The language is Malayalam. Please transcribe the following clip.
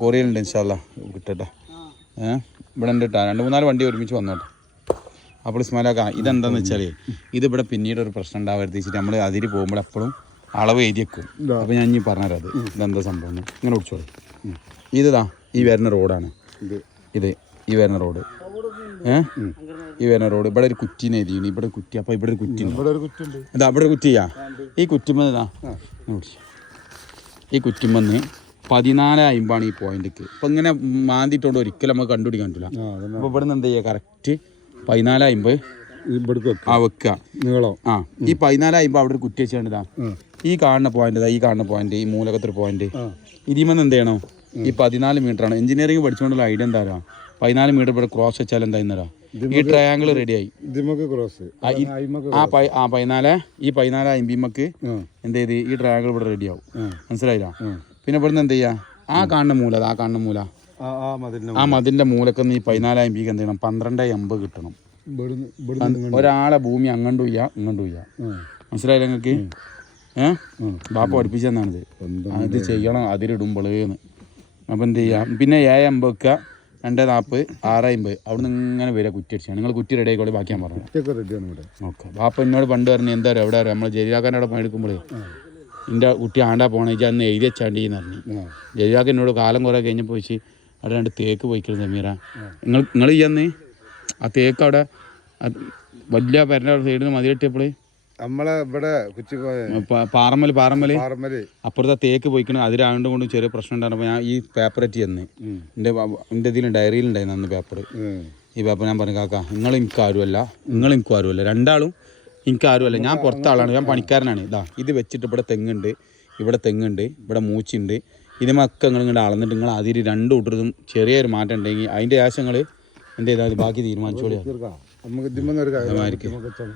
കൊറിയലുണ്ട് ഇൻഷാല്ല കിട്ടട്ടെ. ഏഹ് ഇവിടെ ഉണ്ട് കേട്ടോ രണ്ട് മൂന്നാൽ വണ്ടി ഒരുമിച്ച് വന്നോട്ടെ. അപ്പോൾ ഇസ്മാലാക്ക ഇതെന്താന്ന് വെച്ചാൽ ഇതിവിടെ പിന്നീട് ഒരു പ്രശ്നം ഉണ്ടാവരുത് വെച്ചിട്ട് നമ്മൾ അതിര് പോകുമ്പോൾ എപ്പോഴും അളവ് എഴുതി വെക്കും. അപ്പോൾ ഞാൻ ഇനി പറഞ്ഞുതരാം അത്. ഇതെന്താ സംഭവം. ഇങ്ങനെ പിടിച്ചോളൂ ഇതാ ഈ വരുന്ന റോഡാണ്. ഇത്. ഈ വരുന്ന റോഡ്. ഏഹ് ഈ വരുന്ന റോഡ്. ഇവിടെ ഒരു കുറ്റിനെ എഴുതിയാണ് ഇവിടെ കുറ്റി. അപ്പോൾ ഇവിടെ ഒരു കുറ്റി ഇതാ ഇവിടെ ഒരു കുറ്റിയാ. ഈ കുറ്റിമ്മ ഇതാ. ഈ കുറ്റിമ്മന്ന് പതിനാല് അയിമ്പാണ് ഈ പോയിന്റിക്ക്. ഇപ്പൊ ഇങ്ങനെ മാന്തിട്ടോണ്ട് ഒരിക്കലും നമുക്ക് കണ്ടുപിടിക്കാൻ പറ്റില്ല അപ്പോൾ ഇവിടെ നിന്ന് എന്ത് ചെയ്യുക കറക്റ്റ് പതിനാല് അയിമ്പ് ആ വെക്കുക നീളോ. ആ ഈ പതിനാല് അയിമ്പ് അവിടെ ഒരു കുറ്റി വെച്ചാണ്ട് ഈ കാണുന്ന പോയിന്റ് ഈ കാണുന്ന പോയിന്റ് ഈ മൂലകത്തൊരു പോയിന്റ് ഇതിമെന്ന് എന്ത് ചെയ്യണം? ഈ പതിനാല് മീറ്റർ ആണ് എഞ്ചിനീയറിംഗ് പഠിച്ചുകൊണ്ടുള്ള ഐഡിയ എന്താ പറയുക പതിനാല് മീറ്റർ ഇവിടെ ക്രോസ് വെച്ചാൽ എന്താ ഇന്നരാ ഈ ട്രയാങ്കിൾ റെഡിയായി ആയി. ക്രോസ് ആ, പതിനാല് ഈ പതിനാല് അയിമ്പിമ്മക്ക് ആ. എന്ത് ചെയ്ത്? ഈ ട്രയാങ്കിൾ ഇവിടെ റെഡിയാവും ആവും. മനസ്സിലായില്ല. പിന്നെ ഇവിടുന്ന് എന്ത് ചെയ്യുക ആ കാണുന്ന മൂല ആ കാണുന്ന മൂല. ആ ആ മൂലക്ക് മൂലക്കൊന്ന് ഈ പതിനാലായിരം പീക്ക് എന്ത് ചെയ്യണം പന്ത്രണ്ട് എൺപത് കിട്ടണം. ഒരാളെ ഭൂമി അങ്ങോട്ട് ഇല്ല ഇങ്ങോട്ട് ഇല്ല. മനസ്സിലായില്ല നിങ്ങൾക്ക് ഏ? ഉം. ബാപ്പ പഠിപ്പിച്ചെന്നാണിത് അത് ഇത് ചെയ്യണം അതിലിടുമ്പോളേന്ന്. അപ്പം എന്ത് ചെയ്യാം? പിന്നെ ഏഴ് അമ്പത് വെക്കുക രണ്ട് നാൽപ്പത് ആറ് അമ്പത്. അവിടെ നിന്ന് ഇങ്ങനെ വരിക കുറ്റി അടിച്ചാണ് നിങ്ങൾ കുറ്റി റെഡി ആയിക്കോളെ ബാക്കി ഞാൻ പറഞ്ഞു ഓക്കെ. ബാപ്പ എന്നോട് പണ്ട് പറഞ്ഞു എന്താ പറയുക എവിടെ നമ്മൾ ജലീലാക്കാന്റെ അവിടെ പണിയെടുക്കുമ്പോഴേ എന്റെ കുട്ടി ആണ്ടാ പോണേ ഇജ്ജ് അന്ന് എഴുതി വെച്ചാണ്ടി എന്ന് പറഞ്ഞു. ആ. എന്നോട് കാലം കുറേ കഴിഞ്ഞപ്പോൾ വെച്ച് അവിടെ രണ്ട് തേക്ക് പോയിക്കരുത് സമീറ. നിങ്ങൾ നിങ്ങൾ ചെയ്യുന്നേ ആ തേക്ക് അവിടെ വലിയ പെരന്റെ സൈഡിൽ നിന്ന് മതിലെട്ടിയപ്പോൾ നമ്മളെ ഇവിടെ പാറമ്മൽ പാറമ്മൽ അപ്പുറത്തെ തേക്ക് പോയിക്കണം അതിലാണ്ട് കൊണ്ട് ചെറിയ പ്രശ്നം ഉണ്ടായിരുന്നപ്പോൾ ഞാൻ ഈ പേപ്പർ എറ്റി ചെന്ന്. എന്റെ എന്റെ ഇതിൽ ഡയറിയിലുണ്ടായിരുന്നു അന്ന് പേപ്പർ ഈ പേപ്പർ ഞാൻ പറഞ്ഞു കാക്ക നിങ്ങൾ എനിക്കാരുമല്ല നിങ്ങൾ എനിക്കും ആരുമല്ല. രണ്ടാളും എനിക്ക് ആരുമല്ല. ഞാൻ പുറത്തെ ആളാണ്. ഞാൻ പണിക്കാരനാണ്. ഇതാ ഇത് വെച്ചിട്ട് ഇവിടെ തെങ്ങുണ്ട് ഇവിടെ തെങ്ങുണ്ട് ഇവിടെ മൂച്ചുണ്ട്. ഇതിമൊക്കെ നിങ്ങൾ ഇങ്ങോട്ട് അളന്നിട്ട് നിങ്ങൾ അതിൽ രണ്ട് കൂട്ടരും ചെറിയൊരു മാറ്റം ഉണ്ടെങ്കിൽ അതിന്റെ ആവശ്യങ്ങൾ എന്റെ ചെയ്താൽ ബാക്കി തീരുമാനിച്ചോളിയാണ് നമുക്ക്